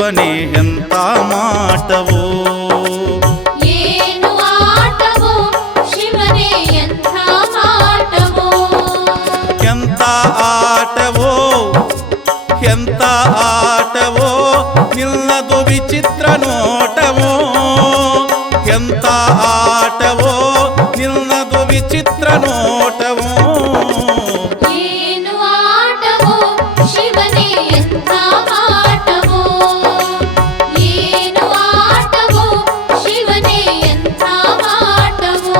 ಶಿವನೇ ಎಂಥ ಮಾಟವೋ ಏನು ಆಟವೋ ಶಿವನೇ ಎಂಥ ಮಾಟವೋ ಎಂಥ ಆಟವೋ ಎಂಥ ಆಟವೋ ನಿಲ್ಲದು ವಿಚಿತ್ರ ನೋಟವೋ ಎಂಥ ಆಟವೋ ನಿಲ್ಲದು ವಿಚಿತ್ರ ನೋಟವೋ ಏನು ಆಟವೋ ಶಿವನೇ ಎಂಥ ಮಾಟವೋ ಏನು ಆಟವೋ ಶಿವನೇ ಎಂಥ ಮಾಟವೋ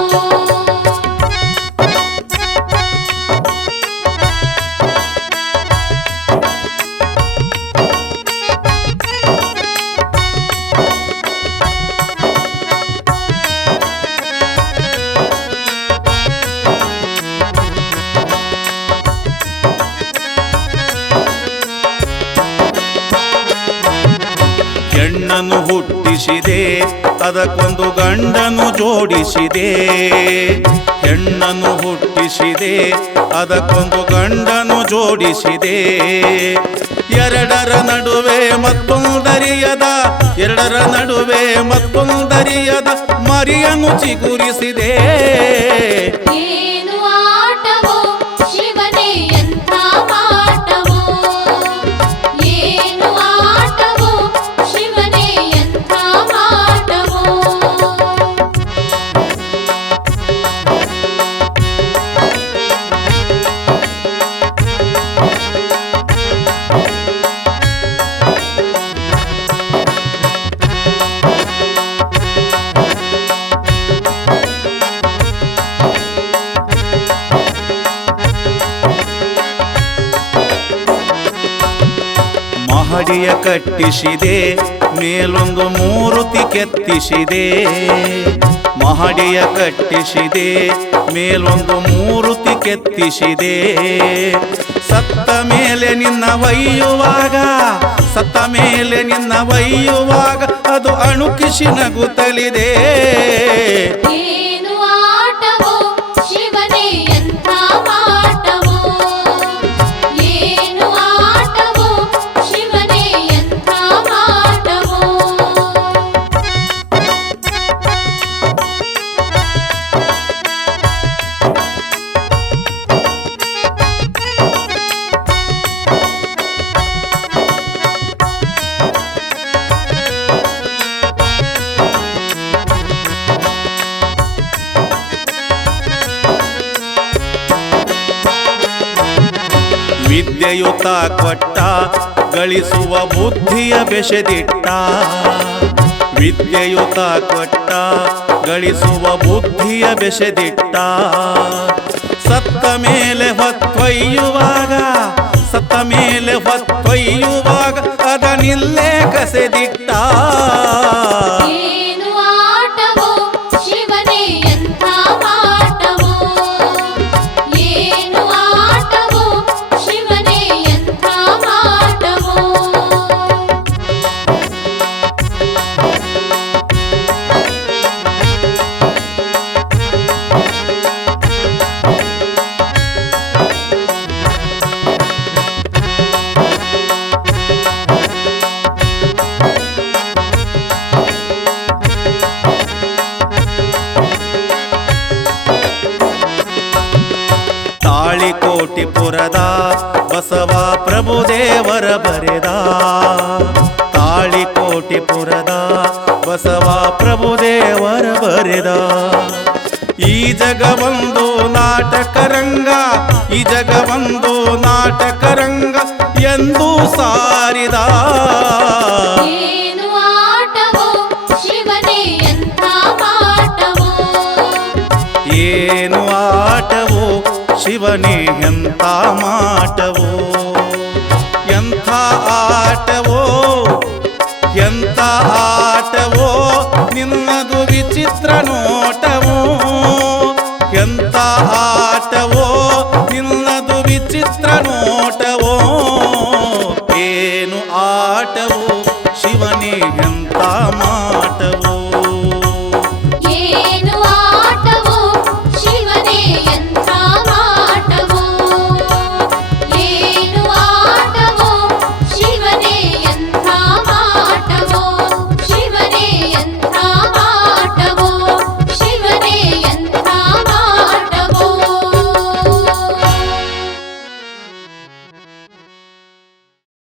ಹೆಣ್ಣನ್ನು ಹುಟ್ಟಿಸಿದೆ ಅದಕ್ಕೊಂದು ಗಂಡನು ಜೋಡಿಸಿದೆ ಹೆಣ್ಣನ್ನು ಹುಟ್ಟಿಸಿದೆ ಅದಕ್ಕೊಂದು ಗಂಡನು ಜೋಡಿಸಿದೆ ಎರಡರ ನಡುವೆ ಮತ್ತೊಂದರಿಯದ ಎರಡರ ನಡುವೆ ಮತ್ತೊಂದರಿಯದ ಮರಿಯನ್ನು ಚಿಗುರಿಸಿದೆ ಏನು ಆಟವೋ ಶಿವನೇ ಎಂಥ ಮಾಟವೋ ಏನು ಆಟವೋ ಶಿವನೇ ಎಂಥ ಮಾಟವೋ ಮಹಡಿಯ ಕಟ್ಟಿಸಿದೆ ಮೇಲೊಂದು ಮೂರುತಿ ಕೆತ್ತಿಸಿದೆ ಮಹಡಿಯ ಕಟ್ಟಿಸಿದೆ ಮೇಲೊಂದು ಮೂರುತಿ ಕೆತ್ತಿಸಿದೆ ಸತ್ತ ಮೇಲೆ ನಿನ್ನ ಒಯ್ಯುವಾಗ ಸತ್ತ ಮೇಲೆ ನಿನ್ನ ಒಯ್ಯುವಾಗ ಅದು ಅಣುಕಿಸಿ ನಗುತ್ತಲಿದೆ ಏನು ಆಟವೋ ಶಿವನೇ ಎಂಥ ಮಾಟವೋ ಏನು ಆಟವೋ ಶಿವನೇ ಎಂಥ ಮಾಟವೋ ವಿದ್ಯೆಯುತ ಕೊಟ್ಟ ಗಳಿಸುವ ಬುದ್ಧಿಯ ಬೆಸೆದಿಟ್ಟ ವಿದ್ಯೆಯುತ ಕೊಟ್ಟ ಗಳಿಸುವ ಬುದ್ಧಿಯ ಬೆಸೆದಿಟ್ಟ ಸತ್ತ ಮೇಲೆ ಹೊತ್ತೊಯ್ಯುವಾಗ ಸತ್ತ ಮೇಲೆ ಹೊತ್ತೊಯ್ಯುವಾಗ ಅದನಿಲ್ಲೇ ಕಸೆದಿಟ್ಟ ಏನು ಆಟವೋ ಶಿವನೇ ಎಂಥ ಮಾಟವೋ ಏನು ಆಟವೋ ಶಿವನೇ ಎಂಥ ಮಾಟವೋ ತಾಳಿಕೋಟಿಪುರದ ಬಸವ ಪ್ರಭುದೇವರ ಬರೆದ ತಾಳಿಕೋಟಿಪುರದ ಬಸವ ಪ್ರಭುದೇವರ ಬರೆದ ಈ ಜಗವೊಂದು ನಾಟಕರಂಗ ಈ ಜಗವೊಂದು ನಾಟಕರಂಗ ಎಂದು ಸಾರಿದ ಏನು ಆಟವೋ ಶಿವನೇ ಎಂಥ ಮಾಟವೋ ಏನು ಆಟವೋ ಶಿವನೇ ಎಂಥ ಮಾಟವೋ ಎಂಥ ಆಟವೋ ಎಂಥ ಆಟವೋ ನಿನ್ನದು ವಿಚಿತ್ರ ನೋಟವೋ ಎಂಥ ಆಟ